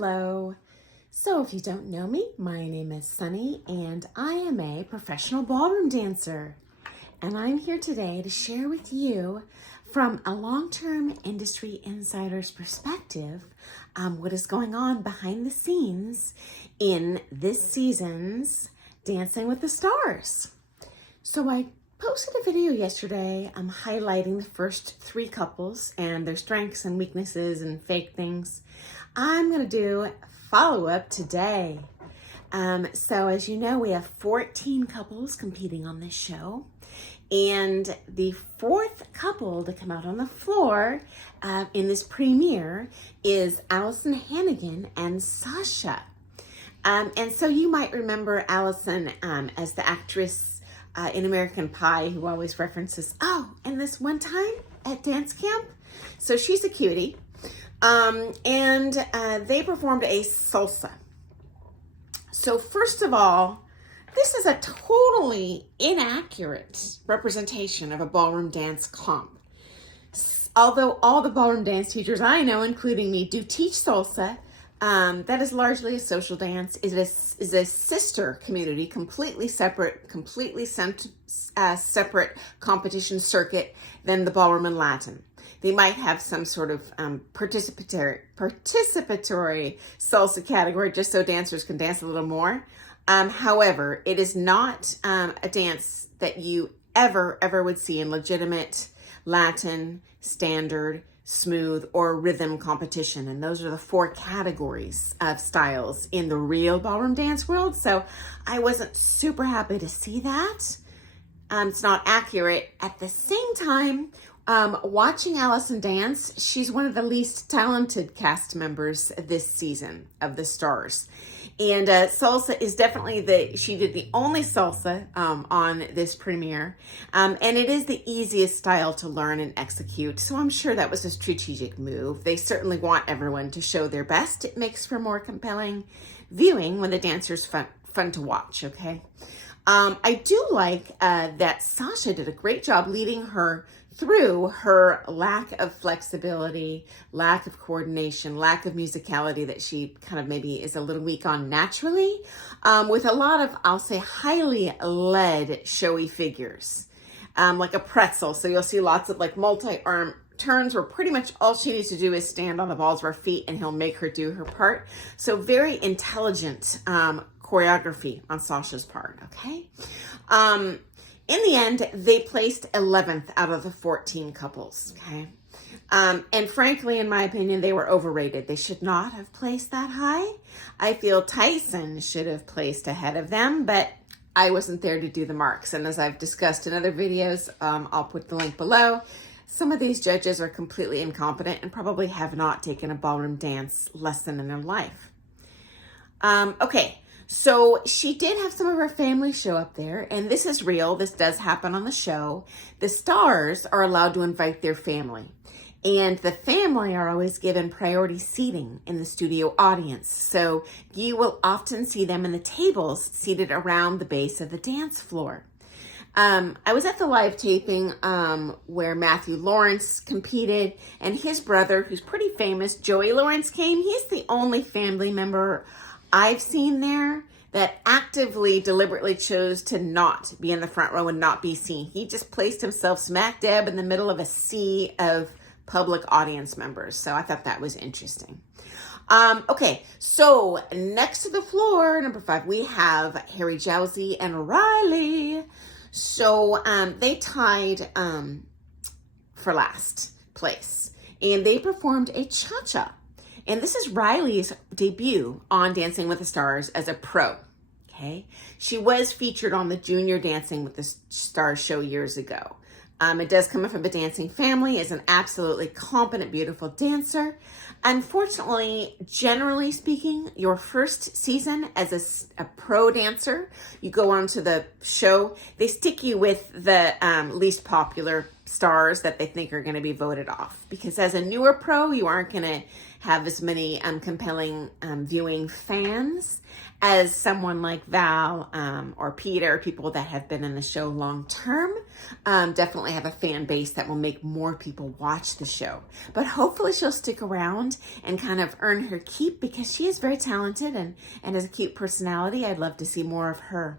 Hello. So if you don't know me, my name is Sunny and I am a professional ballroom dancer. And I'm here today to share with you from a long-term industry insider's perspective what is going on behind the scenes in this season's Dancing with the Stars. So I posted a video yesterday highlighting the first 3 couples and their strengths and weaknesses and fake things. I'm going to do a follow-up today. So as you know, we have 14 couples competing on this show. And the 4th couple to come out on the floor in this premiere is Allison Hannigan and Sasha. And so you might remember Allison as the actress in American Pie who always references, oh, and this one time at dance camp. So she's a cutie. And they performed a salsa. So first of all, this is a totally inaccurate representation of a ballroom dance comp. Although all the ballroom dance teachers I know, including me, do teach salsa, that is largely a social dance. Is a sister community, completely separate competition circuit than the ballroom and Latin. They might have some sort of participatory salsa category just so dancers can dance a little more. However, it is not a dance that you ever would see in legitimate Latin, standard, smooth, or rhythm competition. And those are the 4 categories of styles in the real ballroom dance world. So I wasn't super happy to see that. It's not accurate. At the same time, watching Allison dance, she's one of the least talented cast members this season of The Stars. And salsa is definitely she did the only salsa on this premiere. And it is the easiest style to learn and execute. So I'm sure that was a strategic move. They certainly want everyone to show their best. It makes for more compelling viewing when the dancer's fun to watch, okay? I do like that Sasha did a great job leading her through her lack of flexibility, lack of coordination, lack of musicality that she kind of maybe is a little weak on naturally, with a lot of, I'll say, highly led showy figures, like a pretzel. So you'll see lots of like multi-arm turns where pretty much all she needs to do is stand on the balls of her feet and he'll make her do her part. So very intelligent choreography on Sasha's part, okay? In the end, they placed 11th out of the 14 couples, okay? And frankly, in my opinion, they were overrated. They should not have placed that high. I feel Tyson should have placed ahead of them, but I wasn't there to do the marks. And as I've discussed in other videos, I'll put the link below. Some of these judges are completely incompetent and probably have not taken a ballroom dance lesson in their life. Okay. So she did have some of her family show up there, and this is real. This does happen on the show. The stars are allowed to invite their family, and the family are always given priority seating in the studio audience. So you will often see them in the tables seated around the base of the dance floor. I was at the live taping where Matthew Lawrence competed, and his brother, who's pretty famous, Joey Lawrence, came. He's the only family member I've seen there that actively, deliberately chose to not be in the front row and not be seen. He just placed himself smack dab in the middle of a sea of public audience members. So I thought that was interesting. Okay, so next to the floor, number 5, we have Harry Jowsey and Riley. So they tied for last place, and they performed a cha-cha. And this is Riley's debut on Dancing with the Stars as a pro, okay? She was featured on the Junior Dancing with the Stars show years ago. It does come from a dancing family, is an absolutely competent, beautiful dancer. Unfortunately, generally speaking, your first season as a pro dancer, you go on to the show, they stick you with the least popular stars that they think are going to be voted off. Because as a newer pro, you aren't going to have as many compelling viewing fans as someone like Val or Peter, people that have been in the show long term, definitely have a fan base that will make more people watch the show. But hopefully she'll stick around and kind of earn her keep, because she is very talented and has a cute personality. I'd love to see more of her.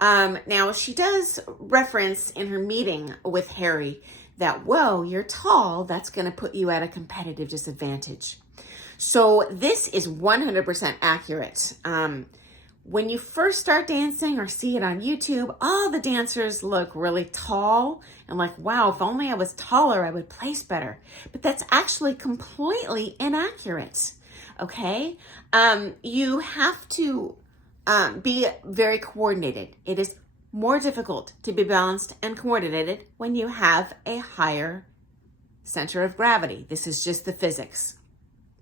Now, she does reference in her meeting with Harry that, whoa, you're tall, that's going to put you at a competitive disadvantage. So this is 100% accurate. When you first start dancing or see it on YouTube, all the dancers look really tall and like, wow, if only I was taller, I would place better. But that's actually completely inaccurate, okay? You have to be very coordinated. It is more difficult to be balanced and coordinated when you have a higher center of gravity. This is just the physics.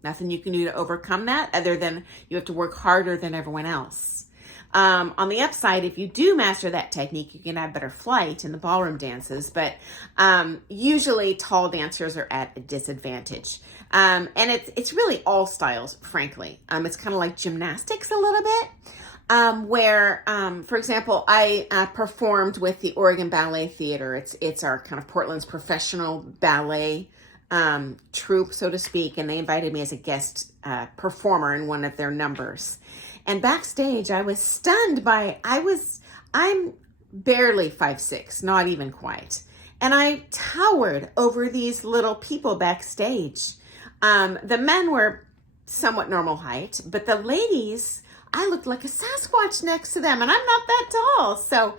Nothing you can do to overcome that other than you have to work harder than everyone else. On the upside, if you do master that technique, you can have better flight in the ballroom dances, but usually tall dancers are at a disadvantage. And it's really all styles, frankly. It's kind of like gymnastics a little bit. Where, for example, I performed with the Oregon Ballet Theater. It's our kind of Portland's professional ballet troupe, so to speak, and they invited me as a guest performer in one of their numbers. And backstage, I was stunned by, I'm barely 5'6", not even quite. And I towered over these little people backstage. The men were somewhat normal height, but the ladies, I looked like a Sasquatch next to them, and I'm not that tall. So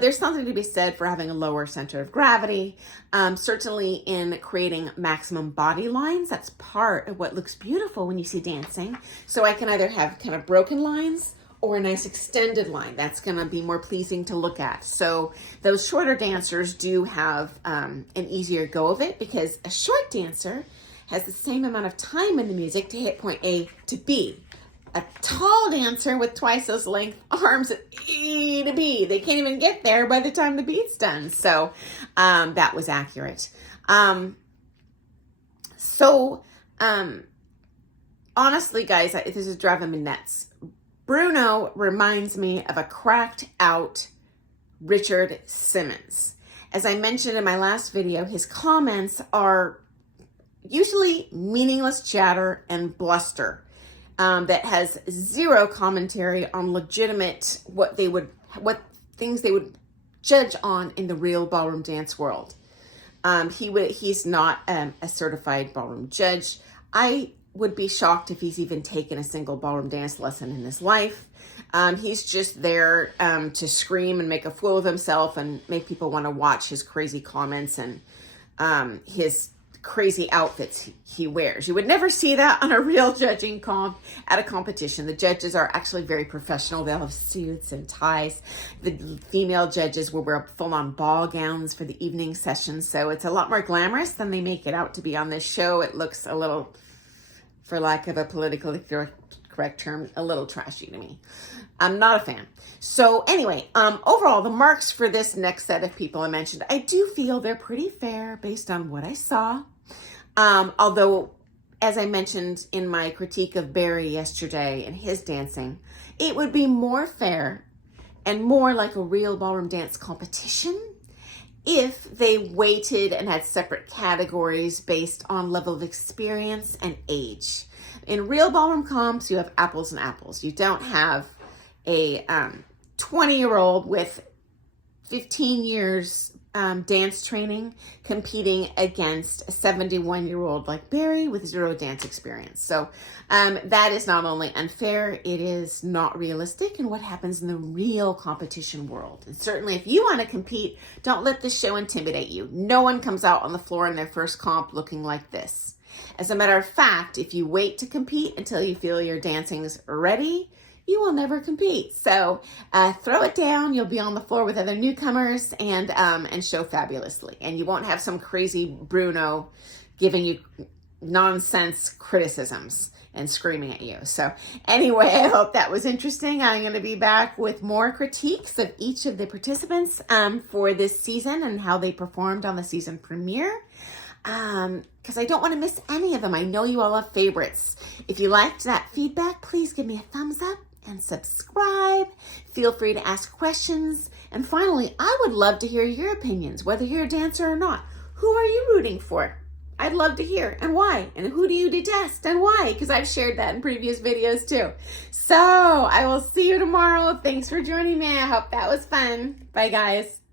there's something to be said for having a lower center of gravity. Certainly in creating maximum body lines, that's part of what looks beautiful when you see dancing. So I can either have kind of broken lines or a nice extended line. That's going to be more pleasing to look at. So those shorter dancers do have an easier go of it, because a short dancer has the same amount of time in the music to hit point A to B. A tall dancer with twice those length arms at E to B, they can't even get there by the time the beat's done. So that was accurate. Honestly, guys, this is driving me nuts. Bruno reminds me of a cracked out Richard Simmons. As I mentioned in my last video, his comments are usually meaningless chatter and bluster. That has zero commentary on legitimate what things they would judge on in the real ballroom dance world. He's not a certified ballroom judge. I would be shocked if he's even taken a single ballroom dance lesson in his life. He's just there to scream and make a fool of himself and make people want to watch his crazy comments and his crazy outfits he wears. You would never see that on a real judging comp at a competition. The judges are actually very professional. They'll have suits and ties. The female judges will wear full-on ball gowns for the evening sessions, so it's a lot more glamorous than they make it out to be on this show. It looks a little, for lack of a politically correct term, a little trashy to me. I'm not a fan. So anyway, overall, the marks for this next set of people I mentioned, I do feel they're pretty fair based on what I saw. Although, as I mentioned in my critique of Barry yesterday and his dancing, it would be more fair and more like a real ballroom dance competition if they weighted and had separate categories based on level of experience and age. In real ballroom comps, you have apples and apples. You don't have a 20-year-old with 15 years dance training competing against a 71-year-old like Barry with zero dance experience. So that is not only unfair, it is not realistic in what happens in the real competition world. And certainly if you want to compete, don't let this show intimidate you. No one comes out on the floor in their first comp looking like this. As a matter of fact, if you wait to compete until you feel your dancing's ready, you will never compete. So throw it down. You'll be on the floor with other newcomers and show fabulously. And you won't have some crazy Bruno giving you nonsense criticisms and screaming at you. So anyway, I hope that was interesting. I'm going to be back with more critiques of each of the participants for this season and how they performed on the season premiere. Because I don't want to miss any of them. I know you all have favorites. If you liked that feedback, please give me a thumbs up and subscribe. Feel free to ask questions. And finally, I would love to hear your opinions, whether you're a dancer or not. Who are you rooting for? I'd love to hear, and why, and who do you detest and why, because I've shared that in previous videos too. So I will see you tomorrow. Thanks for joining me. I hope that was fun. Bye guys.